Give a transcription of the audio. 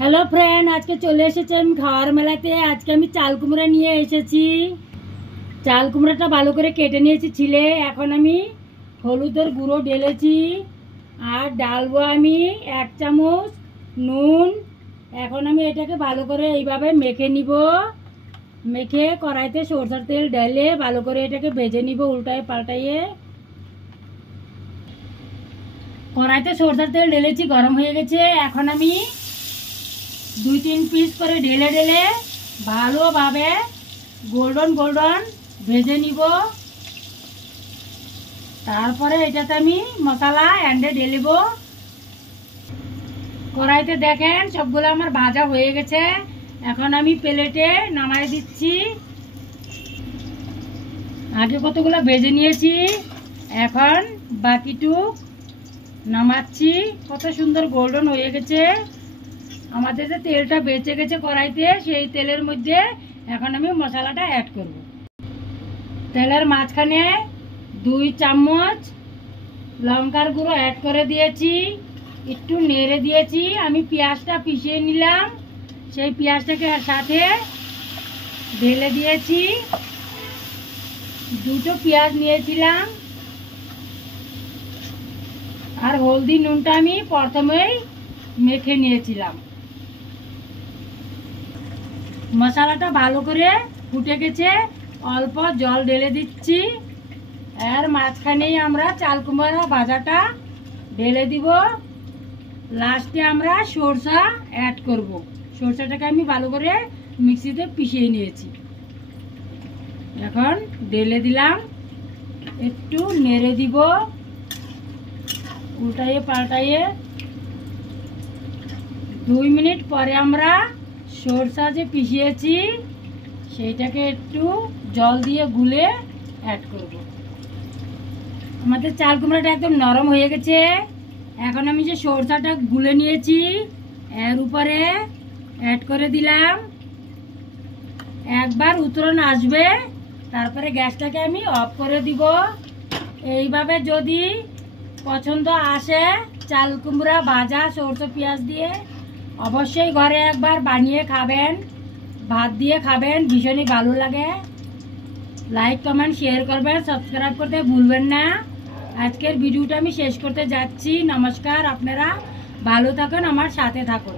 Hello friend, আজকে চলে এসেছি আমি খাওয়ার মেলাতে। আজকে আমি চাল কুমড়া নিয়ে এসেছি। চাল কুমড়াটা ভালো করে কেটে নিয়েছি ছিলে। এখন আমি হলুদের গুঁড়ো ঢেলেছি আর ডালবো আমি 1 চামচ নুন। এখন আমি এটাকে ভালো করে এইভাবে মেখে নিব। মেখে কড়াইতে সরষের তেল ঢেলে ভালো করে এটাকে ভেজে নিব উল্টায় পাল্টাইয়ে। কড়াইতে সরষের তেল ঢেলেছি, গরম হয়ে গেছে। এখন আমি 2-3 পিস করে ঢেলে ঢেলে ভালোভাবে গোল্ডন গোল্ডন ভেজে নিব। তারপরে এটাতে আমি মশলা এন্ডে ঢেলিব। কড়াইতে দেখেন সবগুলো আমার ভাজা হয়ে গেছে। এখন আমি প্লেটে নামাই দিচ্ছি। আগে কতগুলো ভেজে নিয়েছি, এখন বাকিটুক নামাচ্ছি। কত সুন্দর গোল্ডন হয়ে গেছে। আমাদের যে তেলটা বেঁচে গেছে কড়াইতে, সেই তেলের মধ্যে এখন আমি মশলাটা অ্যাড করব। তেলের মাঝখানে 2 চামচ লঙ্কার গুঁড়ো অ্যাড করে দিয়েছি, একটু নেড়ে দিয়েছি। আমি পেঁয়াজটা পিষিয়ে নিলাম, সেই পেঁয়াজটাকে সাথে ঢেলে দিয়েছি। 2টো পেঁয়াজ নিয়েছিলাম। আর হলদি নুনটা আমি প্রথমেই মেখে নিয়েছিলাম। মশলাটা ভালো করে ফুটে গেছে, অল্প জল ঢেলে দিচ্ছি। এর মাঝখানেই আমরা চাল কুমড়া ভাজাটা ঢেলে দিব। লাস্টে আমরা সরষা অ্যাড করব। সরষাটাকে আমি ভালো করে মিক্সিতে পিষিয়ে নিয়েছি। এখন ঢেলে দিলাম, একটু নেড়ে দিব উল্টাইয়ে পাল্টাইয়ে। 2 মিনিট পরে আমরা সরষা যে পিষিয়েছি সেইটাকে একটু জল দিয়ে গুলে অ্যাড করব। আমাদের চাল কুমড়াটা একদম নরম হয়ে গেছে। এখন আমি যে সরষাটা গুলে নিয়েছি এর উপরে অ্যাড করে দিলাম। একবার উতরন আসবে, তারপরে গ্যাসটাকে আমি অফ করে দিব। এইভাবে যদি পছন্দ আসে চাল কুমড়া ভাজা সরষে পেঁয়াজ দিয়ে, অবশ্যই ঘরে একবার বানিয়ে খাবেন, ভাত দিয়ে খাবেন, ভীষণই ভালো লাগে। লাইক কমেন্ট শেয়ার করবেন, সাবস্ক্রাইব করতে ভুলবেন না। আজকের ভিডিওটা আমি শেষ করতে যাচ্ছি। নমস্কার, আপনারা ভালো থাকুন, আমার সাথে থাকুন।